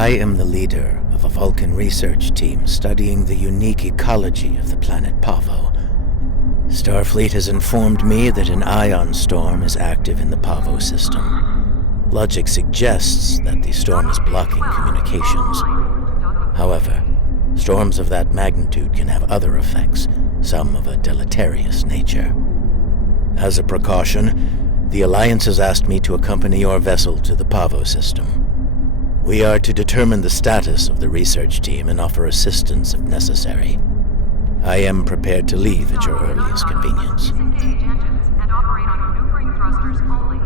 I am the leader of a Vulcan research team studying the unique ecology of the planet Pavo. Starfleet has informed me that an ion storm is active in the Pavo system. Logic suggests that the storm is blocking communications. However, storms of that magnitude can have other effects, some of a deleterious nature. As a precaution, the Alliance has asked me to accompany your vessel to the Pavo system. We are to determine the status of the research team and offer assistance if necessary. I am prepared to leave at your earliest convenience. Disengage engines and operate on maneuvering thrusters only.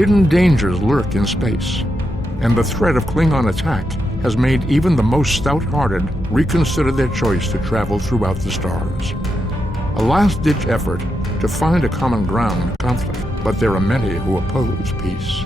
Hidden dangers lurk in space, and the threat of Klingon attack has made even the most stout-hearted reconsider their choice to travel throughout the stars. A last-ditch effort to find a common ground in conflict, but there are many who oppose peace.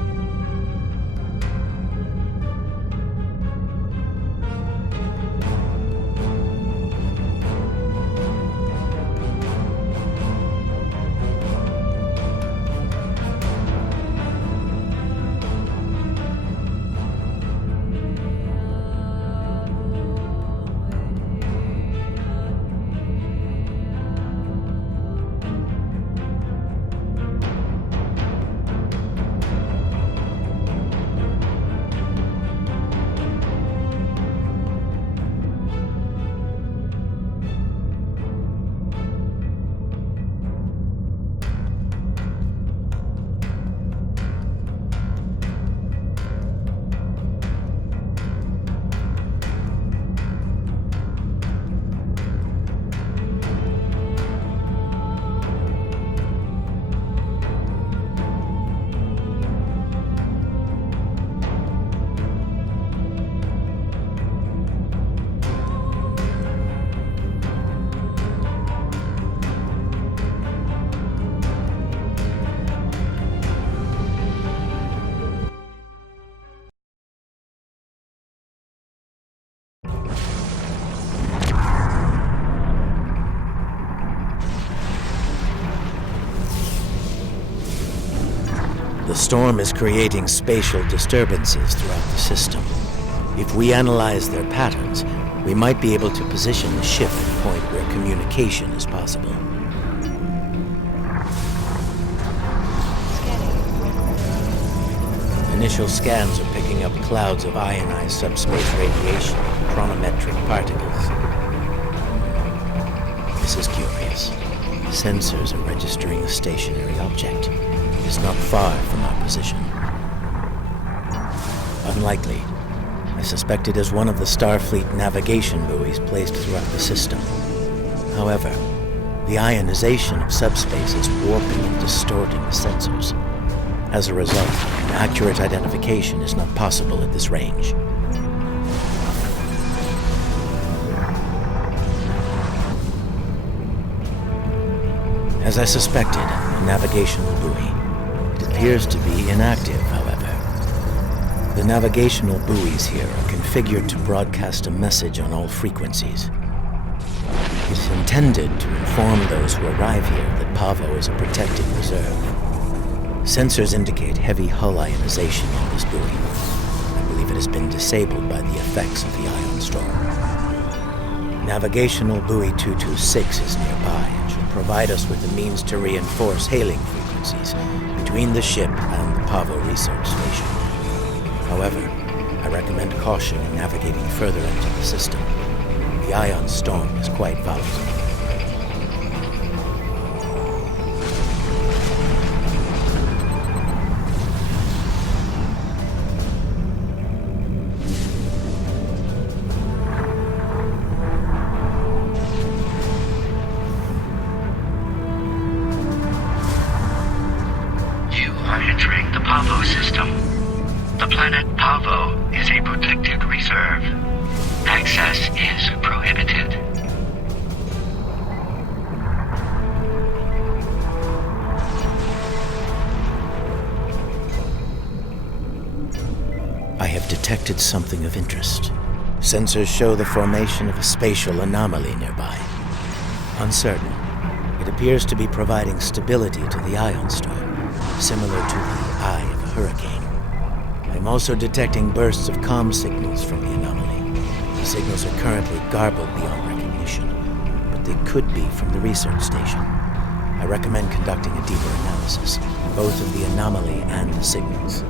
The storm is creating spatial disturbances throughout the system. If we analyze their patterns, we might be able to position the ship at a point where communication is possible. Initial scans are picking up clouds of ionized subspace radiation and chronometric particles. This is curious. Sensors are registering a stationary object. It is not far from our position. Unlikely. I suspect it is one of the Starfleet navigation buoys placed throughout the system. However, the ionization of subspace is warping and distorting the sensors. As a result, an accurate identification is not possible at this range. As I suspected, a navigational buoy. It appears to be inactive, however. The navigational buoys here are configured to broadcast a message on all frequencies. It is intended to inform those who arrive here that Pavo is a protected reserve. Sensors indicate heavy hull ionization on this buoy. I believe it has been disabled by the effects of the ion storm. Navigational buoy 226 is nearby and should provide us with the means to reinforce hailing frequencies between the ship and the Pavo research station. However, I recommend caution in navigating further into the system. The ion storm is quite volatile. Entering the Pavo system. The planet Pavo is a protected reserve. Access is prohibited. I have detected something of interest. Sensors show the formation of a spatial anomaly nearby. Uncertain, it appears to be providing stability to the ion storm, similar to the eye of a hurricane. I'm also detecting bursts of comm signals from the anomaly. The signals are currently garbled beyond recognition, but they could be from the research station. I recommend conducting a deeper analysis, both of the anomaly and the signals.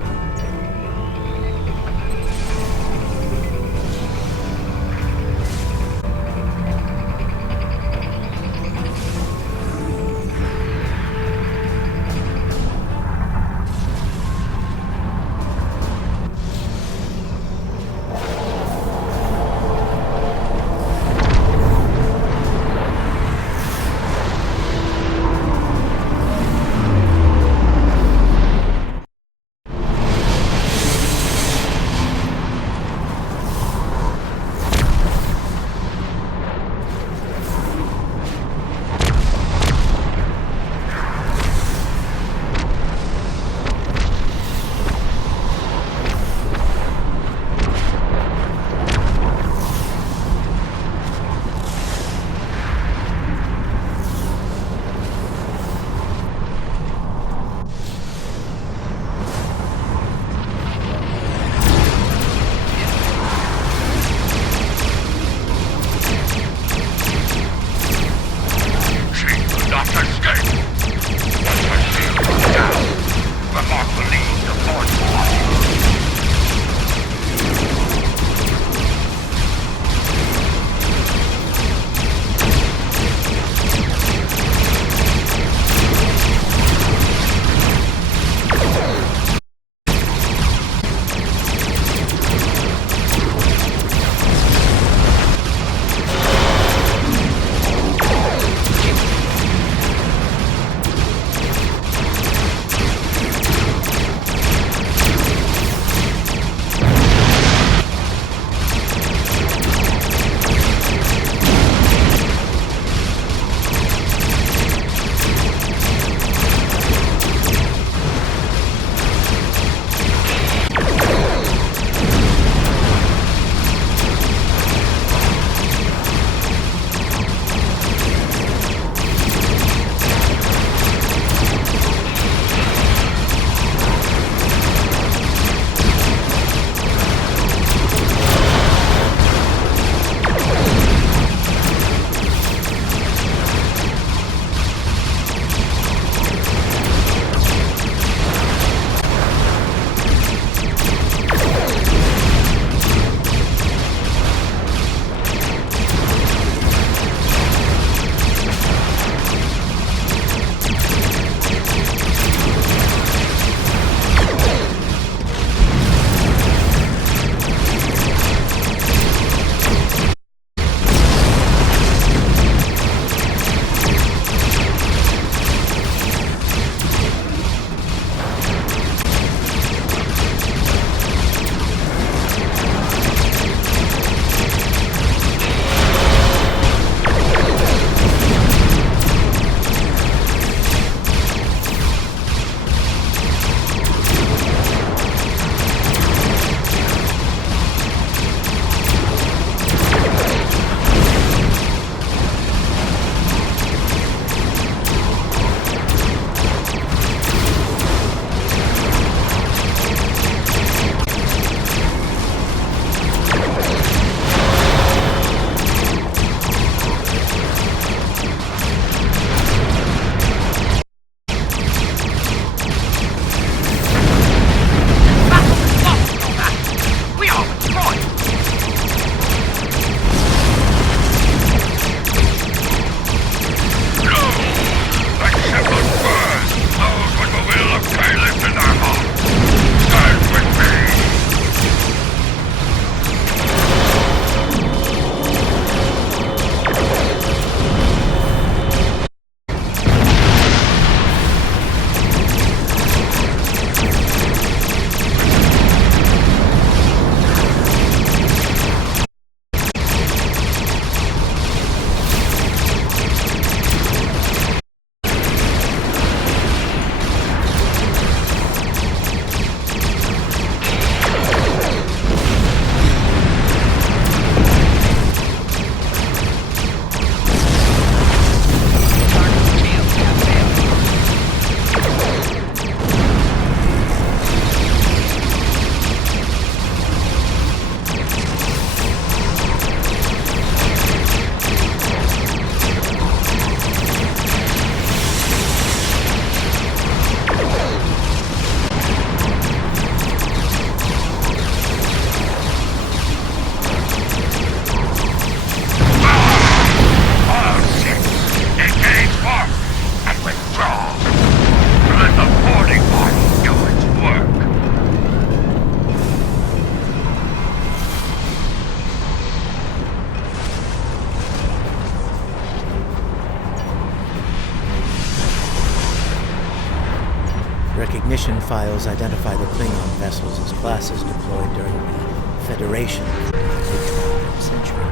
recognition files identify the Klingon vessels as classes deployed during the Federation of the mid-20th century.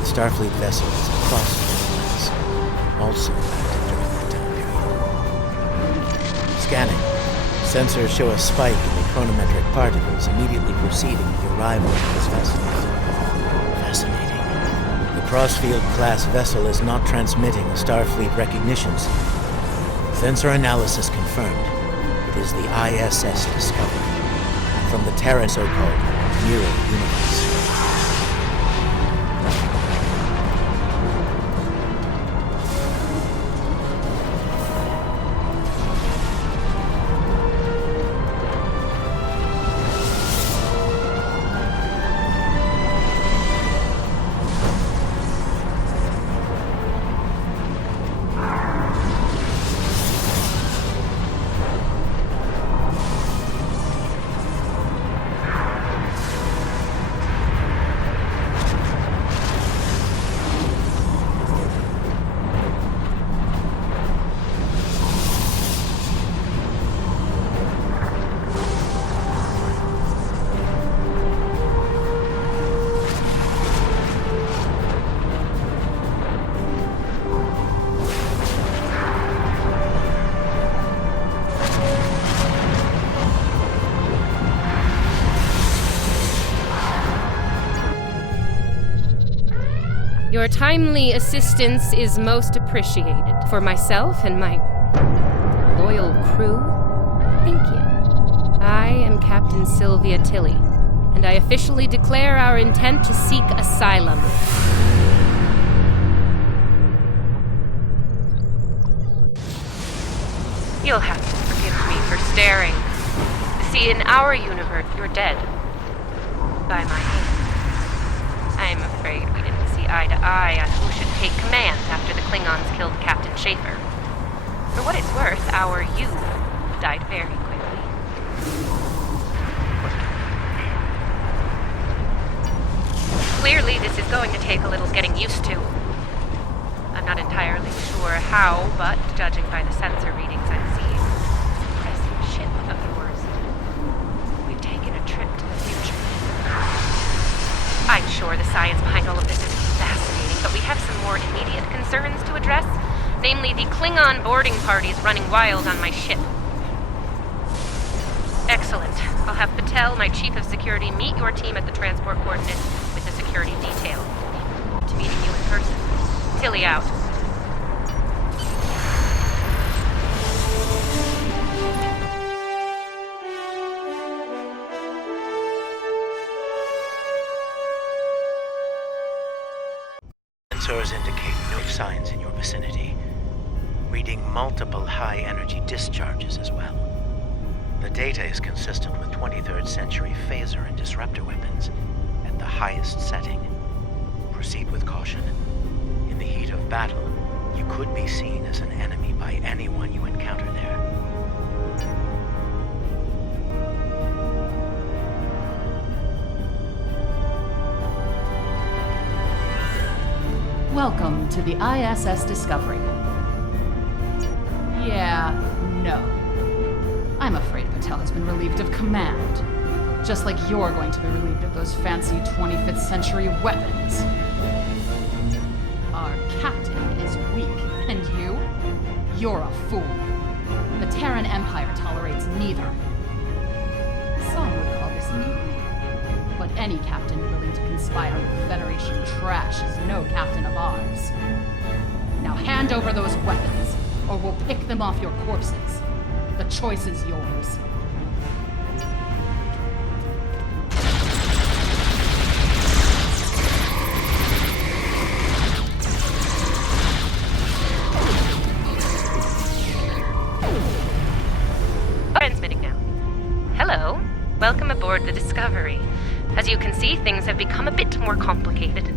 The Starfleet vessel is a crossfit class, also active during that time period. Scanning. Sensors show a spike in the chronometric particles immediately preceding the arrival of this vessel. Fascinating. The Crossfield class vessel is not transmitting a Starfleet recognition signal. Sensor analysis confirmed. It is the ISS Discovery, from the Terran so-called Mirror Universe. Your timely assistance is most appreciated. For myself and my loyal crew, thank you. I am Captain Sylvia Tilly, and I officially declare our intent to seek asylum. You'll have to forgive me for staring. See, in our universe, you're dead. By my hand. I'm afraid we didn't see eye to eye on who should take command after the Klingons killed Captain Schaefer. For what it's worth, our you died very quickly. Clearly, this is going to take a little getting used to. I'm not entirely sure how, but judging by the sensor readings I'm seeing, this ship of yours, we've taken a trip to the future. I'm sure the science behind all of this is fascinating, but we have some more immediate concerns to address, namely the Klingon boarding parties running wild on my ship. Excellent. I'll have Patel, my chief of security, meet your team at the transport coordinates with the security detail. To meeting you in person. Tilly out. Sensors indicate no signs in your vicinity, reading multiple high-energy discharges as well. The data is consistent with 23rd century phaser and disruptor weapons at the highest setting. Proceed with caution. In the heat of battle, you could be seen as an enemy by anyone you encounter there. Welcome to the ISS Discovery. Yeah, no. I'm afraid Patel has been relieved of command. Just like you're going to be relieved of those fancy 25th century weapons. Our captain is weak, and you're a fool. The Terran Empire tolerates neither. Some would call this mutiny. But any captain willing to conspire with Federation trash is no captain of ours. Now hand over those weapons, or we'll pick them off your corpses. The choice is yours. Transmitting now. Hello. Welcome aboard the Discovery. As you can see, things have become a bit more complicated.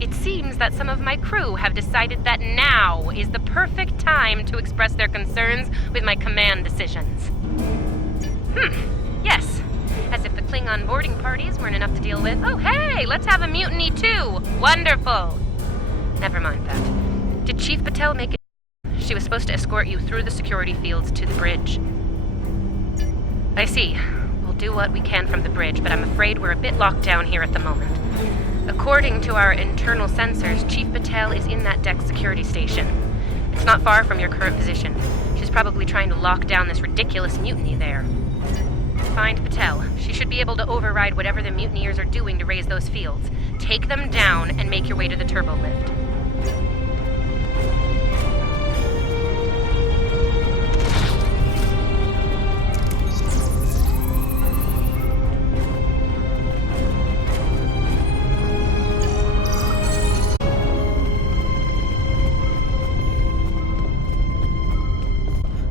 It seems that some of my crew have decided that now is the perfect time to express their concerns with my command decisions. Yes. As if the Klingon boarding parties weren't enough to deal with. Oh, hey, let's have a mutiny too. Wonderful. Never mind that. Did Chief Patel make it? She was supposed to escort you through the security fields to the bridge. I see. We'll do what we can from the bridge, but I'm afraid we're a bit locked down here at the moment. According to our internal sensors, Chief Patel is in that deck security station. It's not far from your current position. She's probably trying to lock down this ridiculous mutiny there. Find Patel. She should be able to override whatever the mutineers are doing to raise those fields. Take them down and make your way to the turbo lift.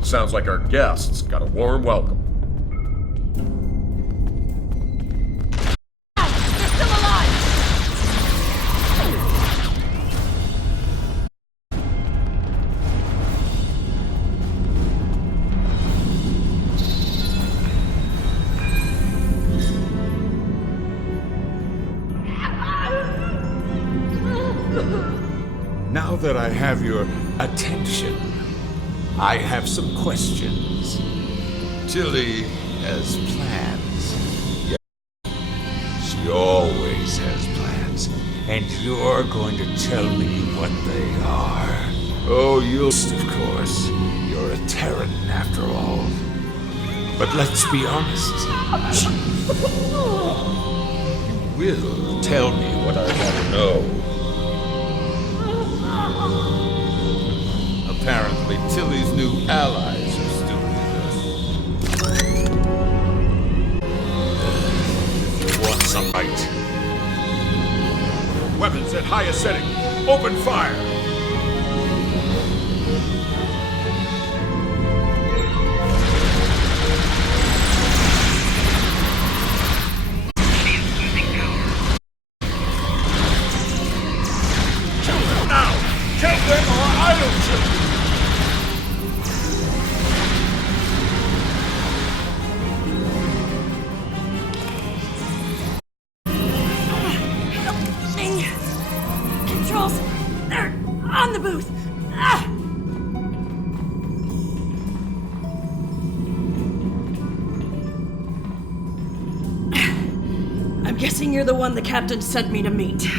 Sounds like our guests got a warm welcome. They're still alive! Now that I have your attention, I have some questions. Tilly has plans. Yeah, she always has plans. And you're going to tell me what they are. Oh, you'll, of course. You're a Terran after all. But let's be honest. You will tell me what I want to know. Apparently, Tilly's new allies are still with us. If you want some fight. Weapons at highest setting. Open fire! Kill them now! Kill them or I'll kill you! Controls! They're on the booth! Ah! I'm guessing you're the one the captain sent me to meet.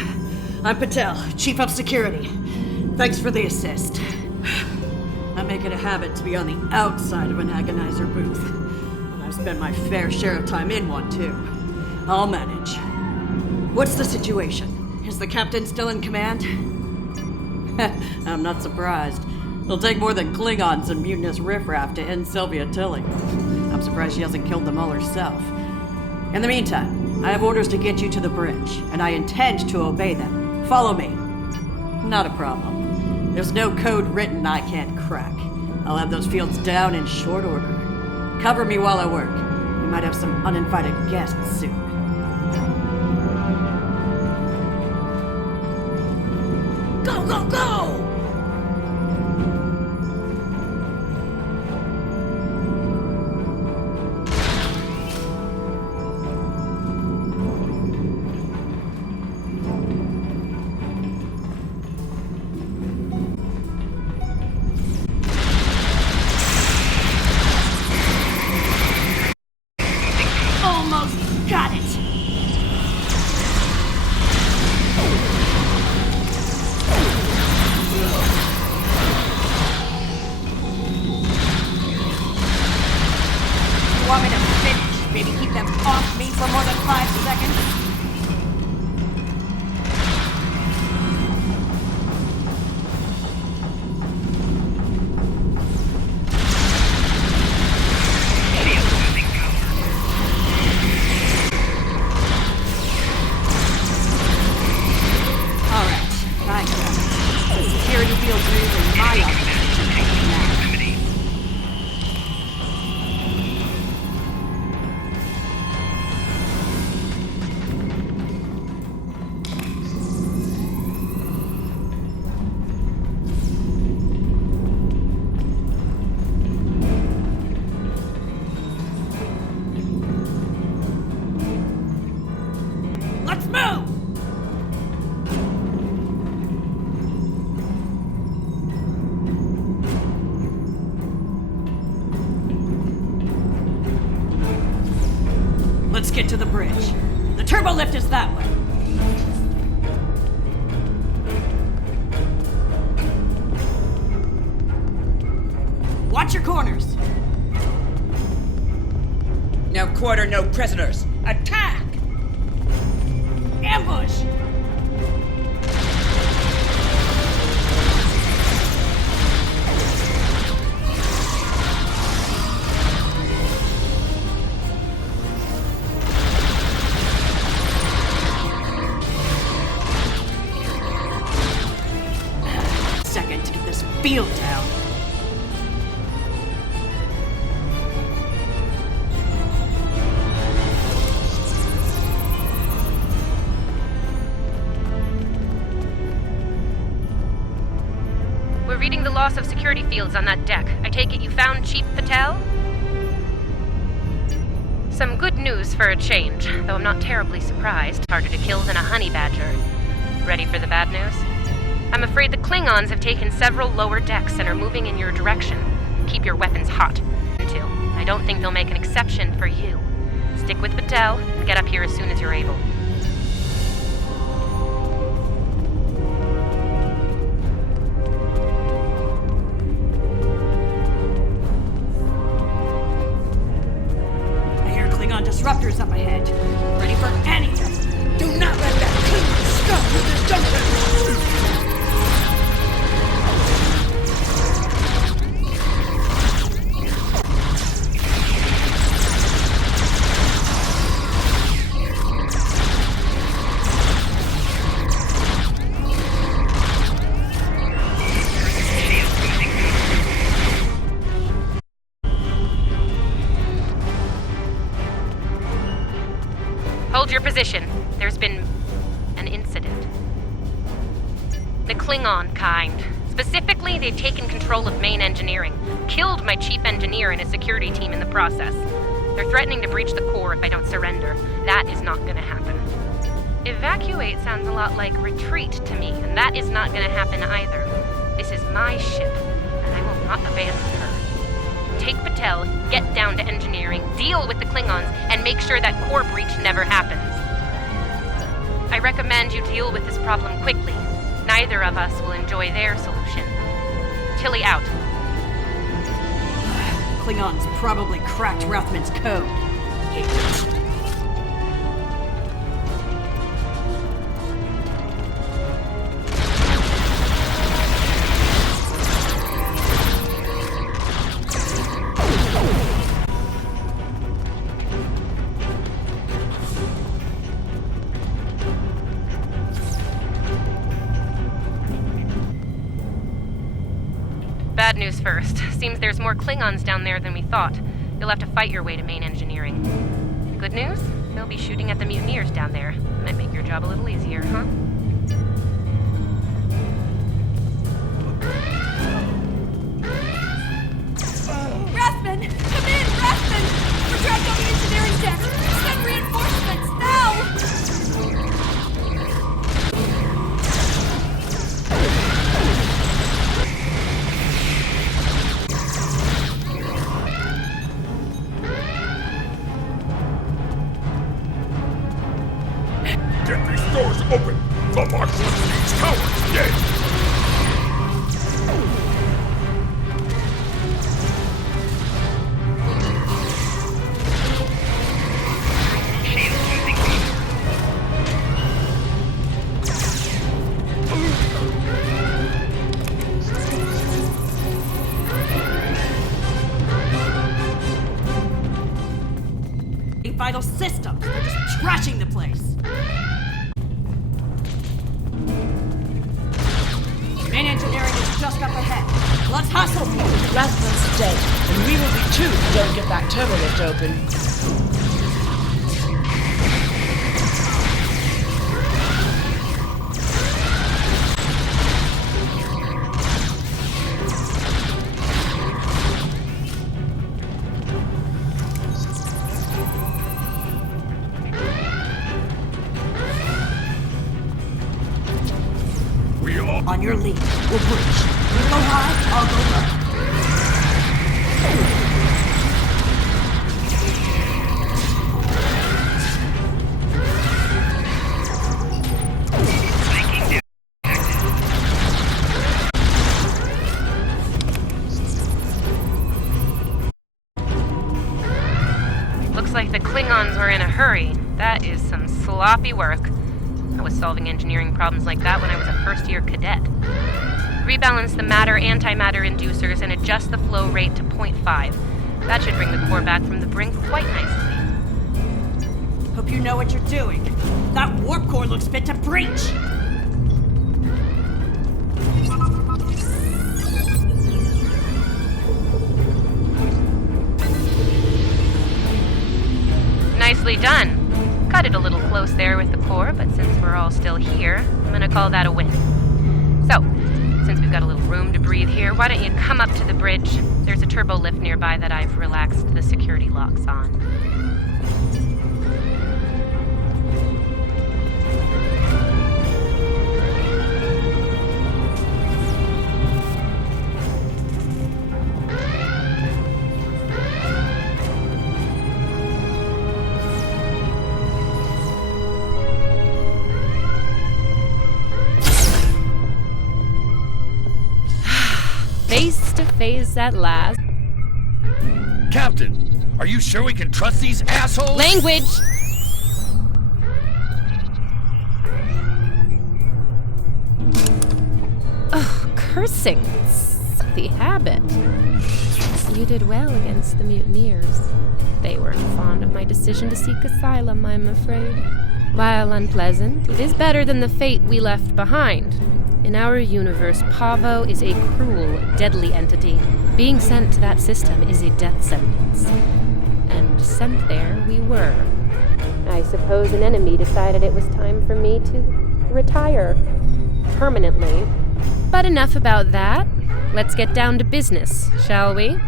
I'm Patel, Chief of Security. Thanks for the assist. I make it a habit to be on the outside of an agonizer booth. And I've spent my fair share of time in one, too. I'll manage. What's the situation? Is the captain still in command? I'm not surprised. It'll take more than Klingons and mutinous riffraff to end Sylvia Tilly. I'm surprised she hasn't killed them all herself. In the meantime, I have orders to get you to the bridge, and I intend to obey them. Follow me. Not a problem. There's no code written I can't crack. I'll have those fields down in short order. Cover me while I work. We might have some uninvited guests soon. Go, go, go! Almost got it! Want me to finish? Maybe keep them off me for more than 5 seconds? Alright, I got it. The security field's moving my operation now. Let's move! get to the bridge. The turbo lift is that way. Watch your corners. No quarter, no prisoners. Attack! Ambush! Second to get this field down. We're reading the loss of security fields on that deck. I take it you found Chief Patel? Some good news for a change, though I'm not terribly surprised. Harder to kill than a honey badger. Ready for the bad news? I'm afraid the Klingons have taken several lower decks and are moving in your direction. Keep your weapons hot. Until I don't think they'll make an exception for you. Stick with Patel and get up here as soon as you're able. I hear Klingon disruptors up ahead. Ready for anything. Do not let that Klingon scum with his junction! Hold your position. There's been an incident. The Klingon kind. Specifically, they've taken control of main engineering, killed my chief engineer and his security team in the process. They're threatening to breach the core if I don't surrender. That is not gonna happen. Evacuate sounds a lot like retreat to me, and that is not gonna happen either. This is my ship, and I will not abandon her. Take Patel, get down to engineering, deal with the Klingons, and make sure that core breach never happens. I recommend you deal with this problem quickly. Neither of us will enjoy their solution. Tilly out. Klingons probably cracked Rathman's code. Hate it. Bad news first. Seems there's more Klingons down there than we thought. You'll have to fight your way to main engineering. Good news? They'll be shooting at the mutineers down there. Might make your job a little easier, huh? Rathman! Come in, Rathman! We're trapped on the engineering deck! Send reinforcements, now! Get these doors open! The Marquis Tower is dead! Vital systems. They're just trashing the place. Main engineering is just up ahead. Let's hustle. Rathman's dead, and we will be too if we don't get that turbo lift open. On your lead. We'll push. You go high, I'll go low. hurry. That is some sloppy work. I was solving engineering problems like that when I was a first-year cadet. Rebalance the matter-antimatter inducers and adjust the flow rate to 0.5. That should bring the core back from the brink quite nicely. Hope you know what you're doing. That warp core looks fit to breach! Nicely done. Cut it a little close there with the core, but since we're all still here, I'm gonna call that a win. So, since we've got a little room to breathe here, why don't you come up to the bridge? There's a turbo lift nearby that I've relaxed the security locks on. Face to face at last. Captain, are you sure we can trust these assholes? Language! Ugh, cursing. The habit. You did well against the mutineers. They weren't fond of my decision to seek asylum, I'm afraid. While unpleasant, it is better than the fate we left behind. In our universe, Pavo is a cruel, deadly entity. Being sent to that system is a death sentence. And sent there we were. I suppose an enemy decided it was time for me to retire. Permanently. But enough about that. Let's get down to business, shall we?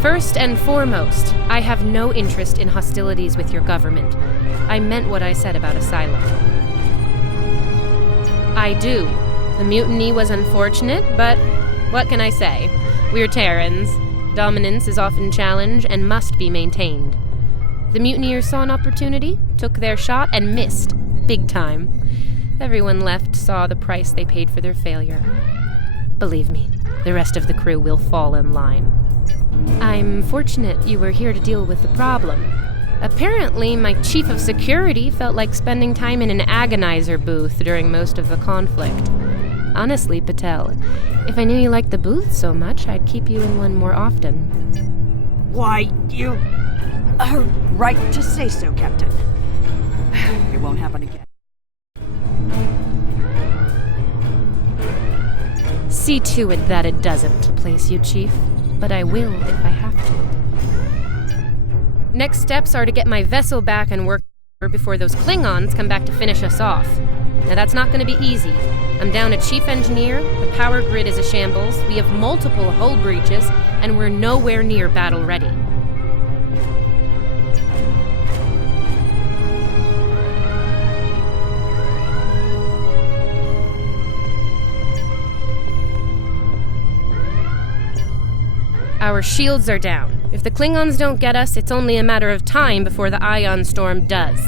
First and foremost, I have no interest in hostilities with your government. I meant what I said about asylum. I do. The mutiny was unfortunate, but what can I say? We're Terrans. Dominance is often challenged and must be maintained. The mutineers saw an opportunity, took their shot, and missed. Big time. Everyone left saw the price they paid for their failure. Believe me, the rest of the crew will fall in line. I'm fortunate you were here to deal with the problem. Apparently, my chief of security felt like spending time in an agonizer booth during most of the conflict. Honestly, Patel, if I knew you liked the booth so much, I'd keep you in one more often. Why, you are right to say so, Captain. It won't happen again. See to it that it doesn't, place you, Chief. But I will if I have to. Next steps are to get my vessel back and work before those Klingons come back to finish us off. Now that's not going to be easy. I'm down a chief engineer, the power grid is a shambles, we have multiple hull breaches, and we're nowhere near battle ready. Our shields are down. If the Klingons don't get us, it's only a matter of time before the ion storm does.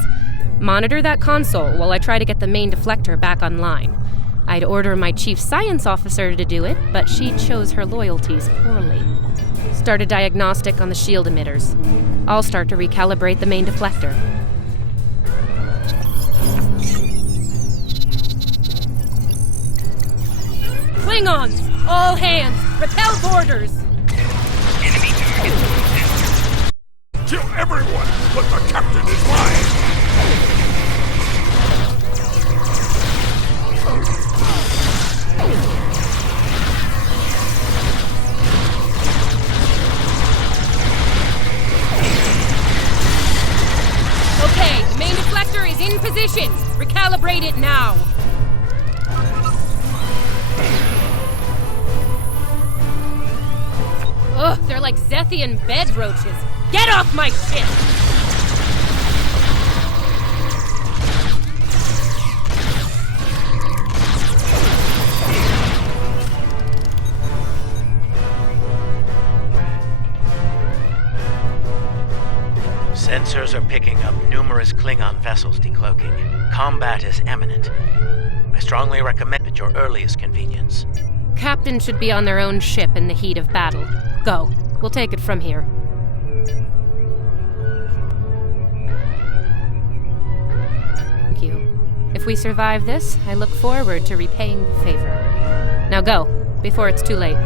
Monitor that console while I try to get the main deflector back online. I'd order my chief science officer to do it, but she chose her loyalties poorly. Start a diagnostic on the shield emitters. I'll start to recalibrate the main deflector. Klingons! All hands! Repel borders! Kill everyone, but the captain is mine! Okay, the main deflector is in position. Recalibrate it now. Ugh, they're like Zethian bed roaches. Get off my ship! Sensors are picking up numerous Klingon vessels decloaking. Combat is imminent. I strongly recommend at your earliest convenience. captain should be on their own ship in the heat of battle. Go. We'll take it from here. Thank you. If we survive this, I look forward to repaying the favor. Now go, before it's too late.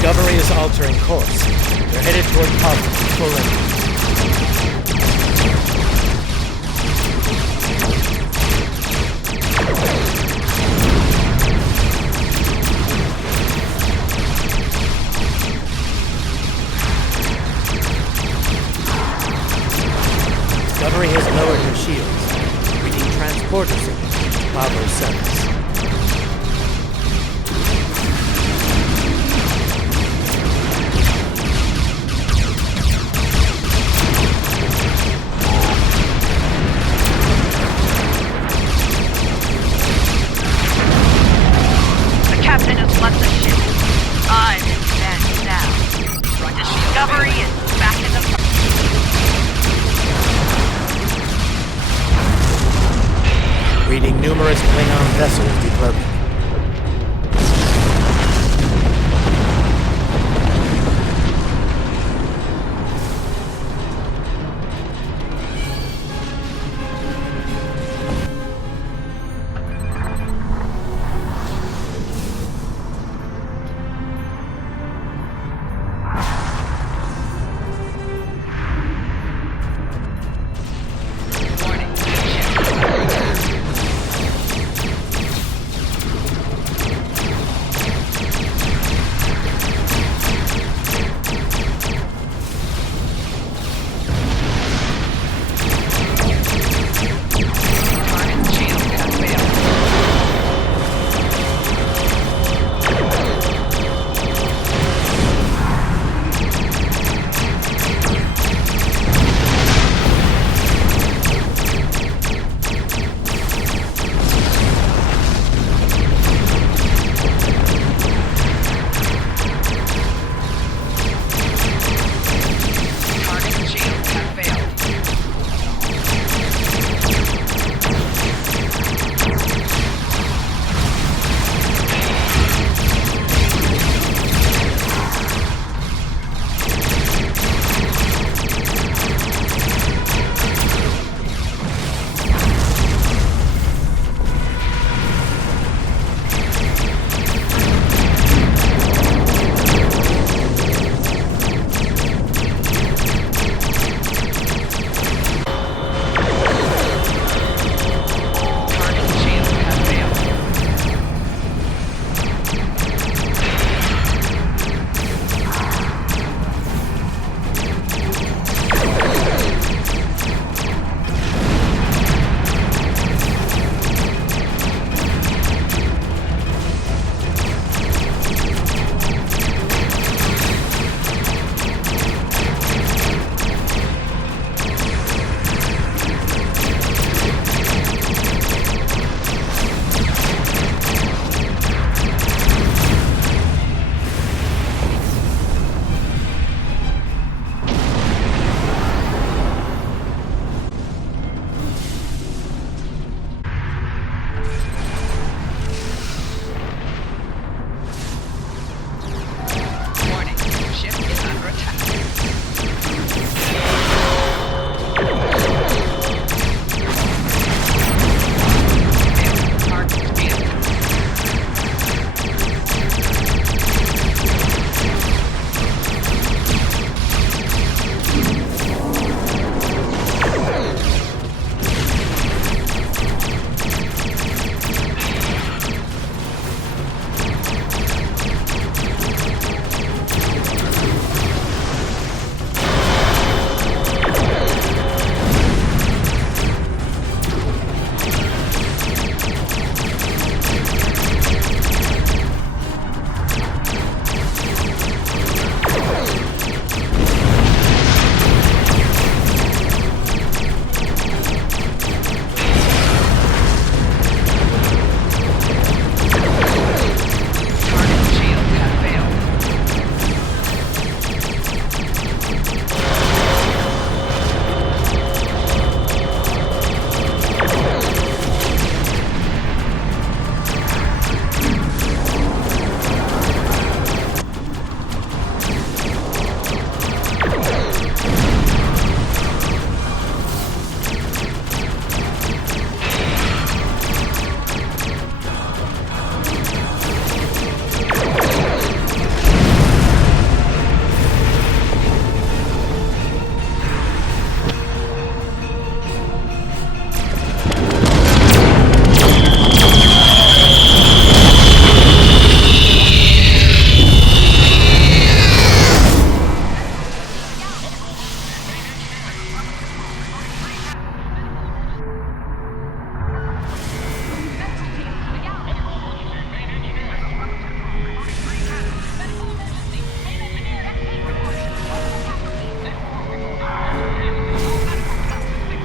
Discovery is altering course. They're headed toward Pacem, full engine. Discovery has lowered her shields, reading transporter signals, Pavo 7s. Discovery is back in the fight. Reading numerous Klingon vessels decloaking.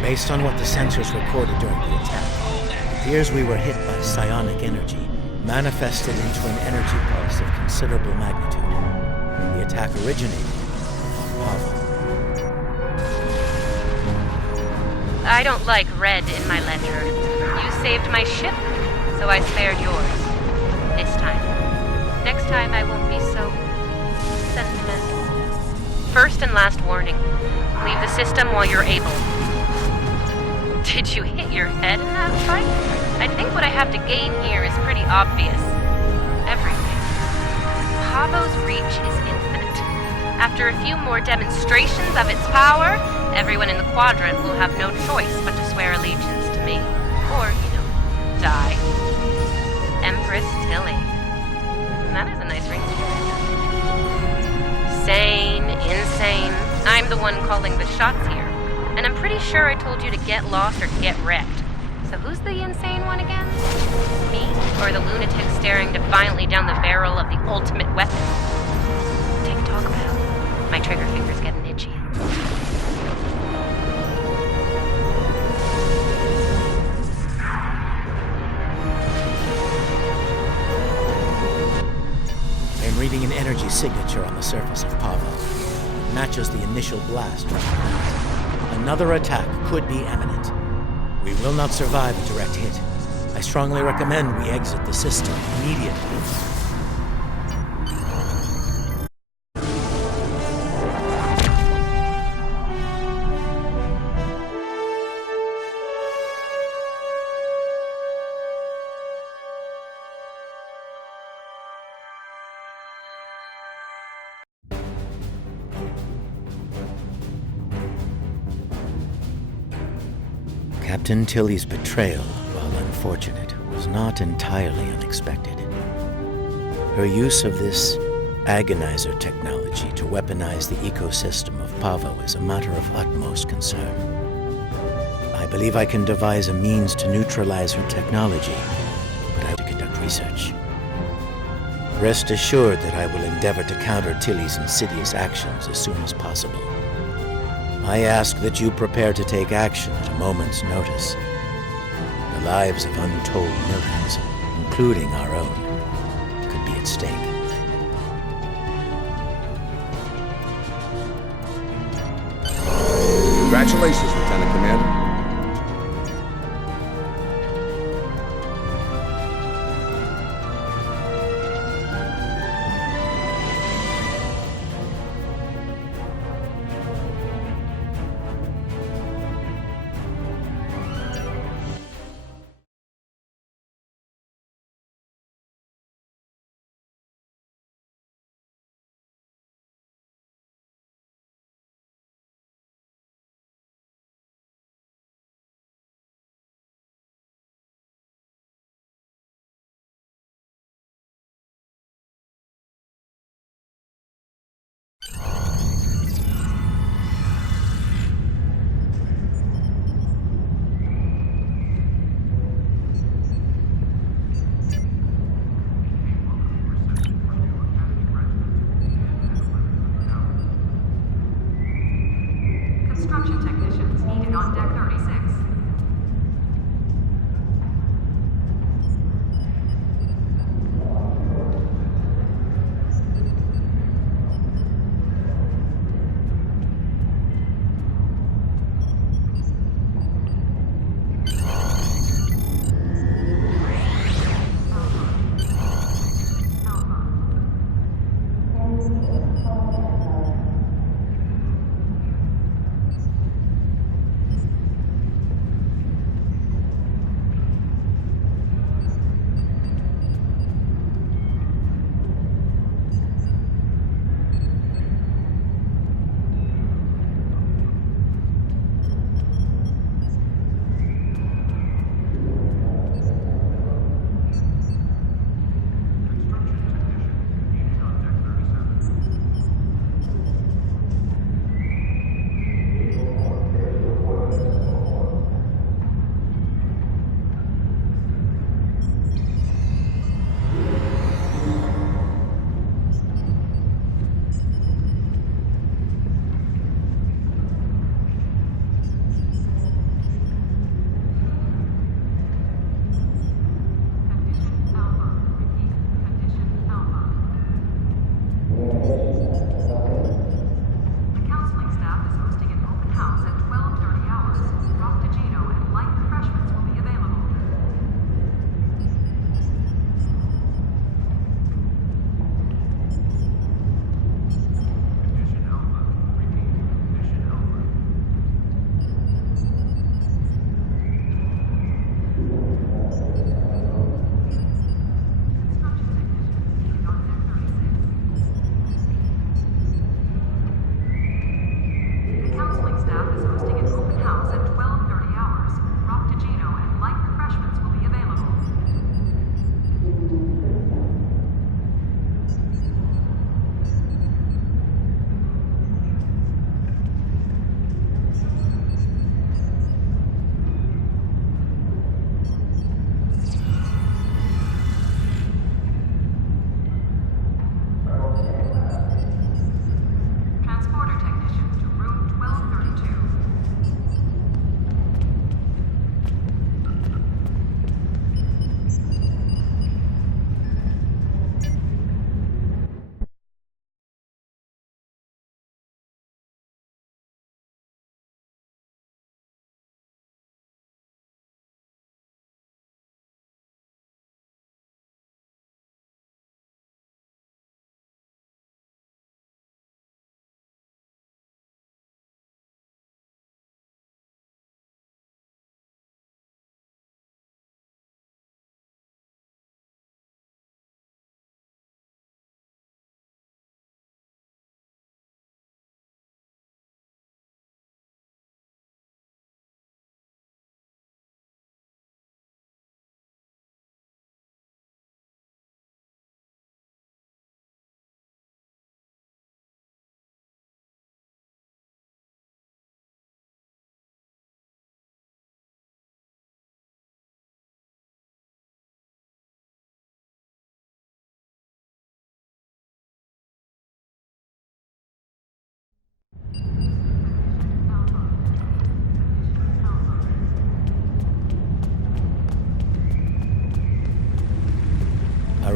Based on what the sensors recorded during the attack, it appears we were hit by psionic energy, manifested into an energy pulse of considerable magnitude. The attack originated on Pavo. I don't like red in my ledger. You saved my ship, so I spared yours. This time. Next time I won't be so sentimental. First and last warning. Leave the system while you're able. Did you hit your head in that fight? I think what I have to gain here is pretty obvious. Everything. Pavo's reach is infinite. After a few more demonstrations of its power, everyone in the quadrant will have no choice but to swear allegiance to me. Or, die. Empress Tilly. That is a nice ring to your finger. Sane, insane. I'm the one calling the shots here. And I'm pretty sure I told you to get lost or get wrecked. So who's the insane one again? Me? Or the lunatic staring defiantly down the barrel of the ultimate weapon? Take talk about. My trigger finger's getting itchy. I'm reading an energy signature on the surface of Pavo. It matches the initial blast from the planet. Another attack could be imminent. We will not survive a direct hit. I strongly recommend we exit the system immediately. Captain Tilly's betrayal, while unfortunate, was not entirely unexpected. Her use of this agonizer technology to weaponize the ecosystem of Pavo is a matter of utmost concern. I believe I can devise a means to neutralize her technology, but I have to conduct research. Rest assured that I will endeavor to counter Tilly's insidious actions as soon as possible. I ask that you prepare to take action at a moment's notice. The lives of untold millions, including our own, could be at stake. Congratulations, Lieutenant Commander.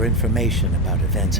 information about events